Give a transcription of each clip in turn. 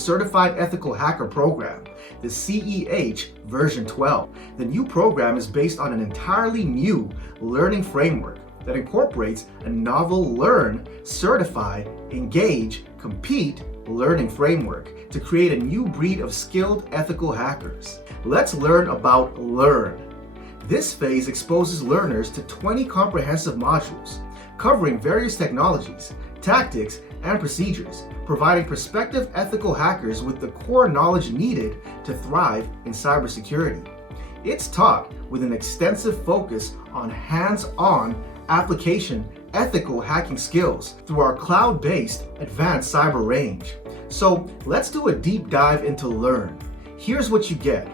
Certified Ethical Hacker program, the CEH version 12. The new program is based on an entirely new learning framework that incorporates a novel learn, certify, engage, compete learning framework to create a new breed of skilled ethical hackers. Let's learn about Learn. This phase exposes learners to 20 comprehensive modules covering various technologies, tactics, and procedures, providing prospective ethical hackers with the core knowledge needed to thrive in cybersecurity. It's taught with an extensive focus on hands-on application ethical hacking skills through our cloud-based advanced cyber range. So let's do a deep dive into Learn. Here's what you get: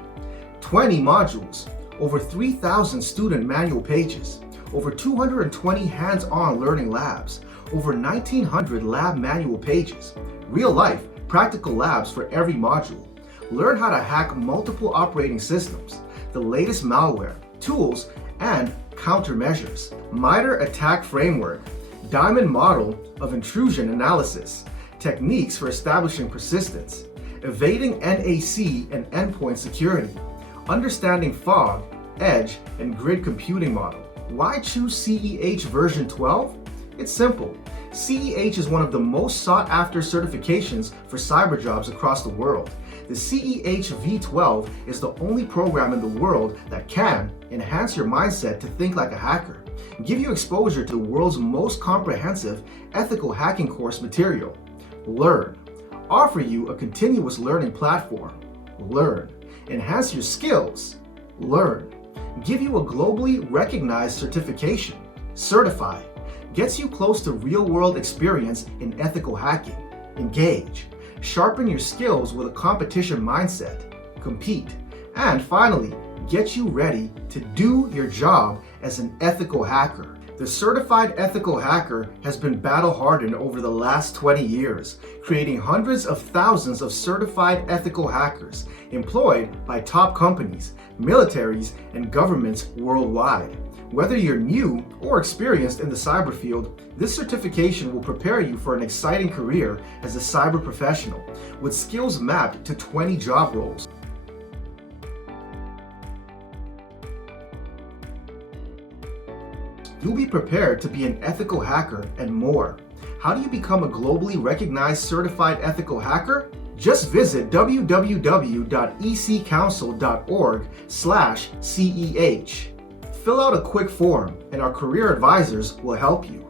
20 modules, over 3,000 student manual pages, over 220 hands-on learning labs, over 1,900 lab manual pages, real-life practical labs for every module. Learn how to hack multiple operating systems, the latest malware, tools, and countermeasures. MITRE attack framework, diamond model of intrusion analysis, techniques for establishing persistence, evading NAC and endpoint security, understanding fog, edge, and grid computing model. Why choose CEH version 12? It's simple. CEH is one of the most sought after certifications for cyber jobs across the world. The CEH v12 is the only program in the world that can enhance your mindset to think like a hacker, give you exposure to the world's most comprehensive ethical hacking course material. Learn. Offer you a continuous learning platform. Learn. Enhance your skills. Learn. Give you a globally recognized certification. Certify. Gets you close to real-world experience in ethical hacking. Engage. Sharpen your skills with a competition mindset. Compete. And finally, get you ready to do your job as an ethical hacker. The certified ethical hacker has been battle-hardened over the last 20 years, creating hundreds of thousands of certified ethical hackers employed by top companies, militaries, and governments worldwide. Whether you're new or experienced in the cyber field, this certification will prepare you for an exciting career as a cyber professional, with skills mapped to 20 job roles. You'll be prepared to be an ethical hacker and more. How do you become a globally recognized certified ethical hacker? Just visit www.ecouncil.org/CEH. Fill out a quick form and our career advisors will help you.